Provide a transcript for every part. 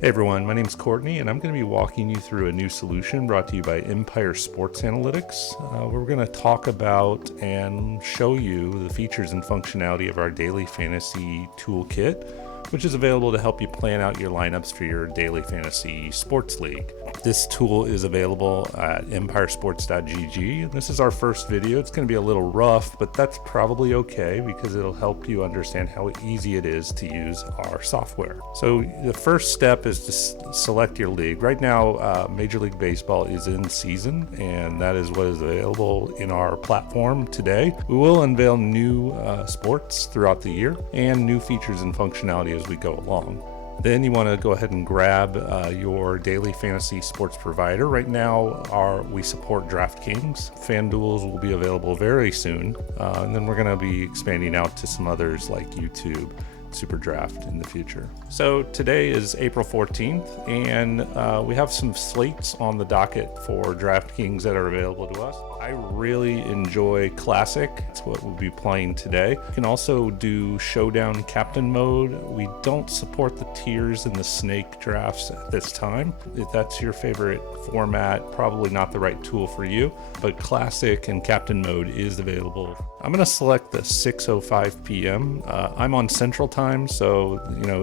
Hey everyone, my name is Courtney and I'm going to be walking you through a new solution brought to you by Empire Sports Analytics. We're going to talk about and show you the features and functionality of our daily fantasy toolkit, which is available to help you plan out your lineups for your daily fantasy sports league. This tool is available at empiresports.gg, and this is our first video. It's going to be a little rough, but that's probably okay because it'll help you understand how easy it is to use our software. So the first step is to select your league. Right now, Major League Baseball is in season, and that is what is available in our platform today. We will unveil new sports throughout the year and new features and functionality as we go along. Then you want to go ahead and grab your daily fantasy sports provider. Right now, we support DraftKings. FanDuels will be available very soon. And then we're going to be expanding out to some others like YouTube, SuperDraft in the future. So today is April 14th, and we have some slates on the docket for DraftKings that are available to us. I really enjoy Classic. That's what we'll be playing today. You can also do Showdown Captain Mode. We don't support the tiers and the snake drafts at this time. If that's your favorite format, probably not the right tool for you, but Classic and Captain Mode is available. I'm going to select the 6:05 p.m. I'm on Central Time, so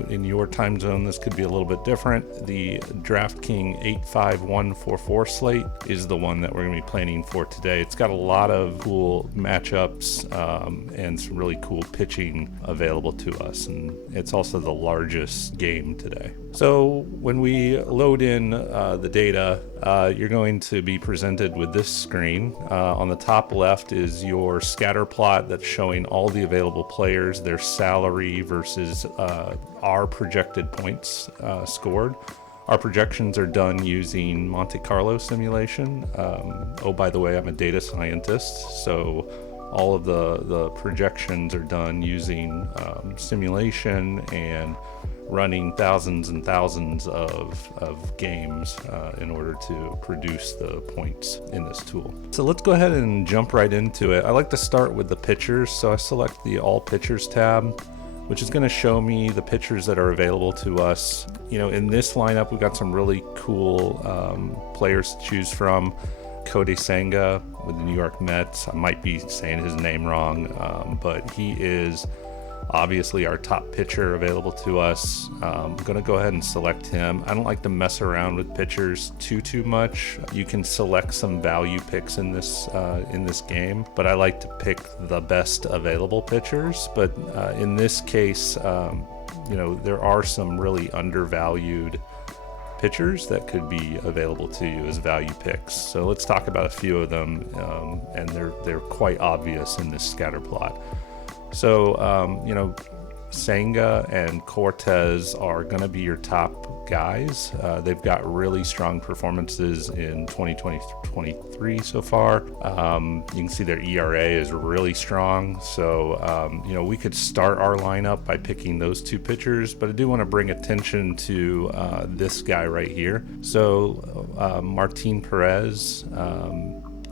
in your time zone this could be a little bit different. The DraftKings 85144 slate is the one that we're going to be planning for today. It's got a lot of cool matchups and some really cool pitching available to us, and it's also the largest game today. So when we load in the data, you're going to be presented with this screen. On the top left is your scatter plot that's showing all the available players, their salary versus our projected points scored. Our projections are done using Monte Carlo simulation. Oh, by the way, I'm a data scientist, so all of the projections are done using simulation and running thousands and thousands of games in order to produce the points in this tool. So let's go ahead and jump right into it. I like to start with the pitchers, so I select the All Pitchers tab, which is going to show me the pitchers that are available to us. In this lineup, we've got some really cool players to choose from. Kodai Senga with the New York Mets. I might be saying his name wrong, but he is obviously our top pitcher available to us. I'm going to go ahead and select him. I don't like to mess around with pitchers too much. You can select some value picks in this game, but I like to pick the best available pitchers. But in this case, there are some really undervalued pitchers that could be available to you as value picks. So let's talk about a few of them, and they're quite obvious in this scatter plot. So, Senga and Cortez are going to be your top guys. They've got really strong performances in 2023 so far. You can see their ERA is really strong. So, we could start our lineup by picking those two pitchers, but I do want to bring attention to this guy right here. So, Martin Perez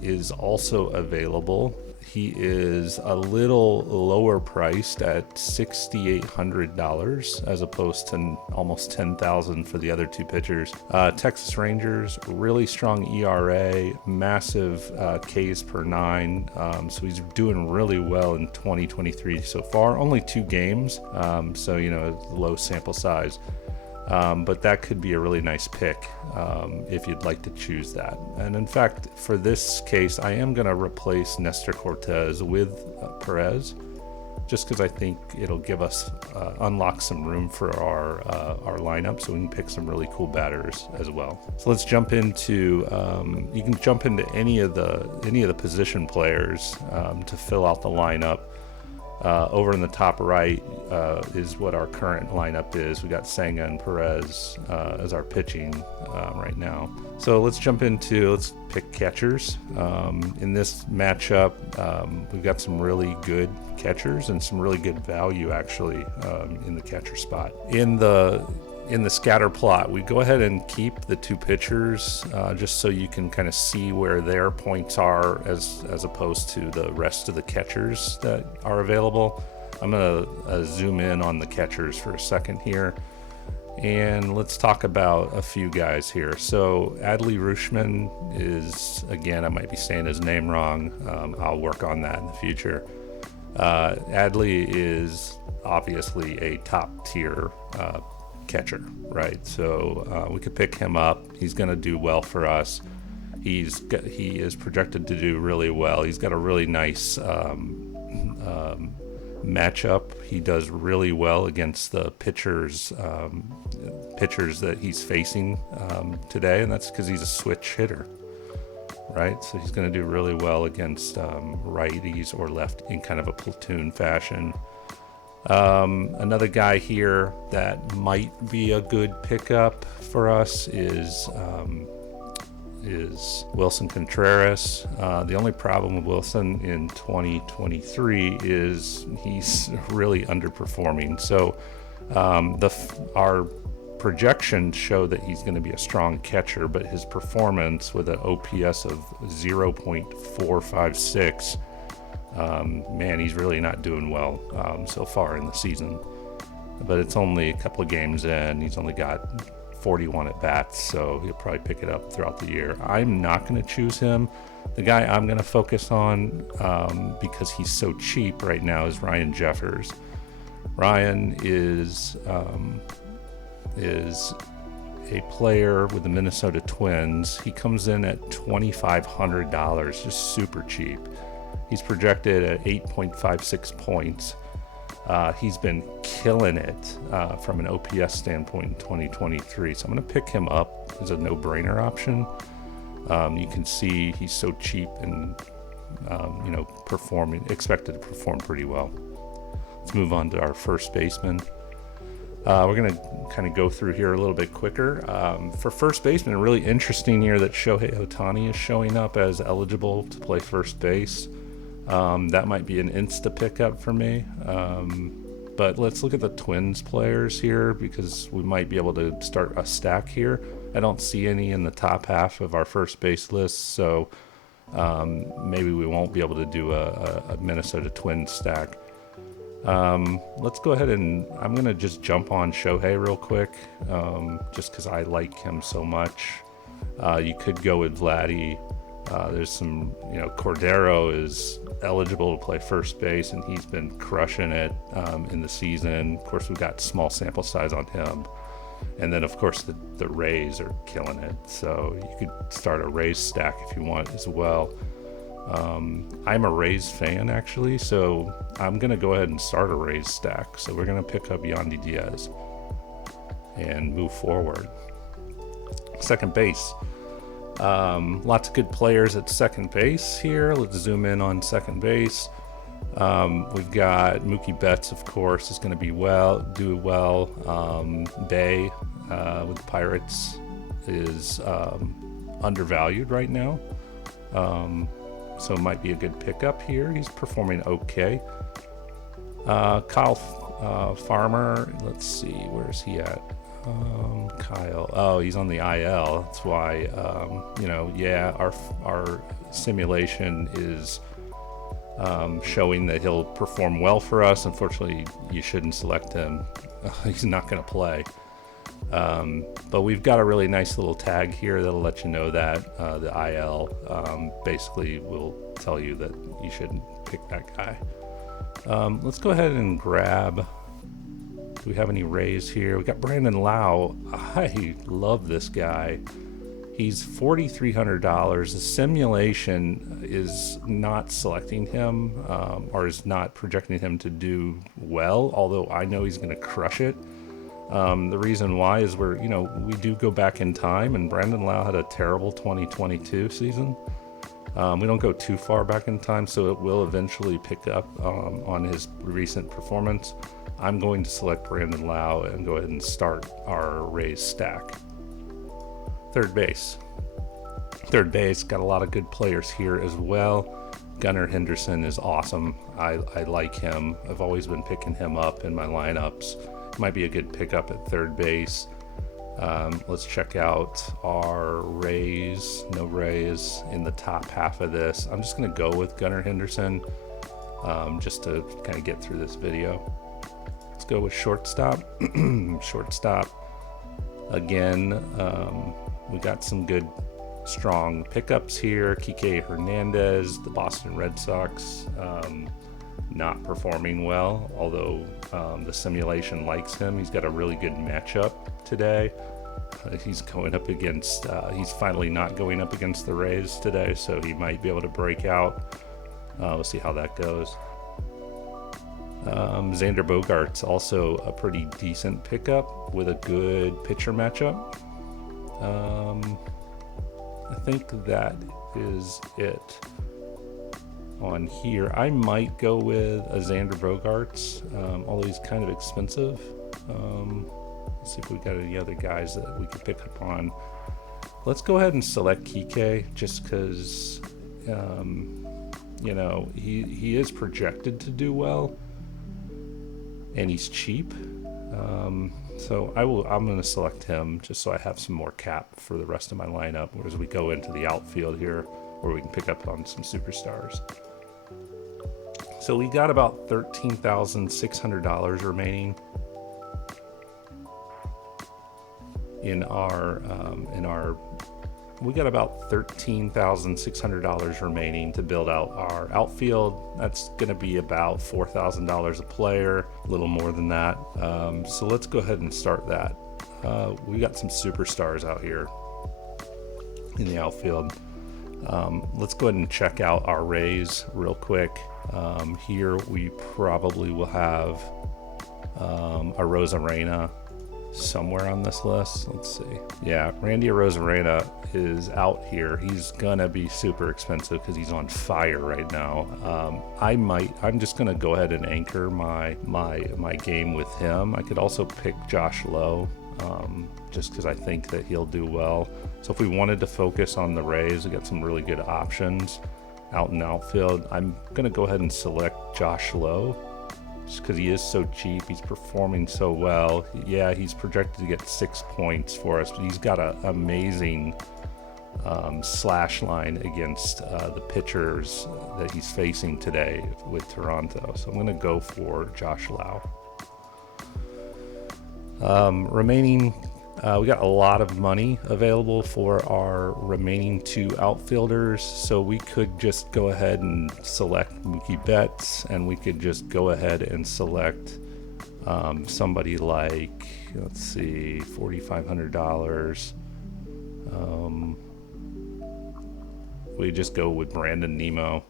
is also available. He is a little lower priced at $6,800 as opposed to almost $10,000 for the other two pitchers. Texas Rangers, really strong ERA, massive Ks per 9. So he's doing really well in 2023 so far. Only 2 games, so low sample size. But that could be a really nice pick if you'd like to choose that. And in fact, for this case, I am going to replace Nestor Cortez with Perez, just because I think it'll give us unlock some room for our lineup, so we can pick some really cool batters as well. So let's jump into. You can jump into any of the position players to fill out the lineup. Over in the top right is what our current lineup is. We got Senga and Perez as our pitching right now. So let's pick catchers. In this matchup, we've got some really good catchers and some really good value actually in the catcher spot. In the scatter plot, we go ahead and keep the two pitchers just so you can kind of see where their points are as opposed to the rest of the catchers that are available. I'm going to zoom in on the catchers for a second here. And let's talk about a few guys here. So Adley Rutschman is, again, I might be saying his name wrong. I'll work on that in the future. Adley is obviously a top tier catcher, right? So we could pick him up. He's going to do well for us. He is projected to do really well. He's got a really nice matchup. He does really well against the pitchers that he's facing today, and that's because he's a switch hitter, right? So he's going to do really well against righties or left in kind of a platoon fashion. Another guy here that might be a good pickup for us is Wilson Contreras. The only problem with Wilson in 2023 is he's really underperforming. So our projections show that he's going to be a strong catcher, but his performance with an OPS of 0.456, man, he's really not doing well so far in the season. But it's only a couple of games in. He's only got 41 at bats, so he'll probably pick it up throughout the year. I'm not going to choose him. The guy I'm going to focus on, because he's so cheap right now, is Ryan Jeffers. Ryan is a player with the Minnesota Twins. He comes in at $2,500, just super cheap. He's projected at 8.56 points. He's been killing it from an OPS standpoint in 2023. So I'm going to pick him up as a no-brainer option. You can see he's so cheap and expected to perform pretty well. Let's move on to our first baseman. We're going to kind of go through here a little bit quicker. For first baseman, really interesting here that Shohei Ohtani is showing up as eligible to play first base. That might be an insta pickup for me. But let's look at the Twins players here, because we might be able to start a stack here. I don't see any in the top half of our first base list, so maybe we won't be able to do a Minnesota Twins stack. Let's go ahead and I'm going to just jump on Shohei real quick, just because I like him so much. You could go with Vladdy. There's some, Cordero is eligible to play first base, and he's been crushing it in the season. Of course, we've got small sample size on him. And then, of course, the Rays are killing it. So you could start a Rays stack if you want as well. I'm a Rays fan, actually, so I'm going to go ahead and start a Rays stack. So we're going to pick up Yandy Diaz and move forward. Second base. Lots of good players at second base here. Let's zoom in on second base. We've got Mookie Betts, of course, is going to do well. Bay with the Pirates is undervalued right now, so it might be a good pickup here. He's performing okay. Kyle Farmer, let's see, where's he at? Kyle, oh, he's on the IL. That's why, our simulation is showing that he'll perform well for us. Unfortunately, you shouldn't select him. He's not going to play. But we've got a really nice little tag here that'll let you know that the IL basically will tell you that you shouldn't pick that guy. Let's go ahead and grab. Do we have any Rays here? We got Brandon Lau. I love this guy. He's $4,300. The simulation is not selecting him or is not projecting him to do well, although I know he's going to crush it. The reason why is we do go back in time, and Brandon Lau had a terrible 2022 season. We don't go too far back in time, so it will eventually pick up on his recent performance. I'm going to select Brandon Lau and go ahead and start our Rays stack. Third base, got a lot of good players here as well. Gunnar Henderson is awesome. I like him. I've always been picking him up in my lineups. Might be a good pickup at third base. Let's check out our Rays. No Rays in the top half of this. I'm just going to go with Gunnar Henderson just to kind of get through this video. Let's go with shortstop. Again, we got some good, strong pickups here. Kike Hernandez, the Boston Red Sox, not performing well, although the simulation likes him. He's got a really good matchup today. He's going up against, he's finally not going up against the Rays today, so he might be able to break out. We'll see how that goes. Xander Bogaerts, also a pretty decent pickup with a good pitcher matchup. I think that is it on here. I might go with a Xander Bogaerts, although he's kind of expensive. Let's see if we got any other guys that we could pick up on. Let's go ahead and select Kike, just because you know, he is projected to do well, and he's cheap. So I'm going to select him just so I have some more cap for the rest of my lineup as we go into the outfield here, where we can pick up on some superstars. So we got about $13,600 remaining in our we got about $13,600 remaining to build out our outfield. That's going to be about $4,000 a player, a little more than that. So let's go ahead and start that. We got some superstars out here in the outfield. Let's go ahead and check out our Rays real quick. Here we probably will have a Rosarena somewhere on this list. Let's see. Yeah, Randy Arozarena is out here. He's gonna be super expensive because he's on fire right now. I'm just gonna go ahead and anchor my game with him. I could also pick Josh Lowe, just because I think that he'll do well. So if we wanted to focus on the Rays, we got some really good options out in outfield. I'm gonna go ahead and select Josh Lowe, just because he is so cheap. He's performing so well. Yeah, he's projected to get 6 points for us, but he's got an amazing slash line against the pitchers that he's facing today with Toronto. So I'm going to go for Josh Lowe. Remaining, we got a lot of money available for our remaining 2 outfielders, so we could just go ahead and select Mookie Betts, and we could just go ahead and select somebody like, let's see, $4,500. We just go with Brandon Nimmo.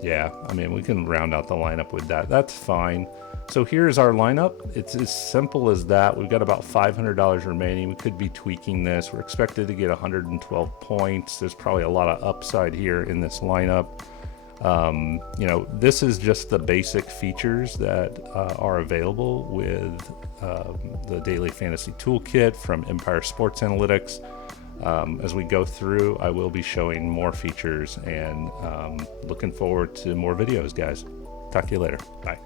Yeah, I mean, we can round out the lineup with that. That's fine. So here's our lineup. It's as simple as that. We've got about $500 remaining. We could be tweaking this. We're expected to get 112 points. There's probably a lot of upside here in this lineup. You know, this is just the basic features that are available with the Daily Fantasy Toolkit from Empire Sports Analytics. As we go through, I will be showing more features, and looking forward to more videos, guys. Talk to you later. Bye.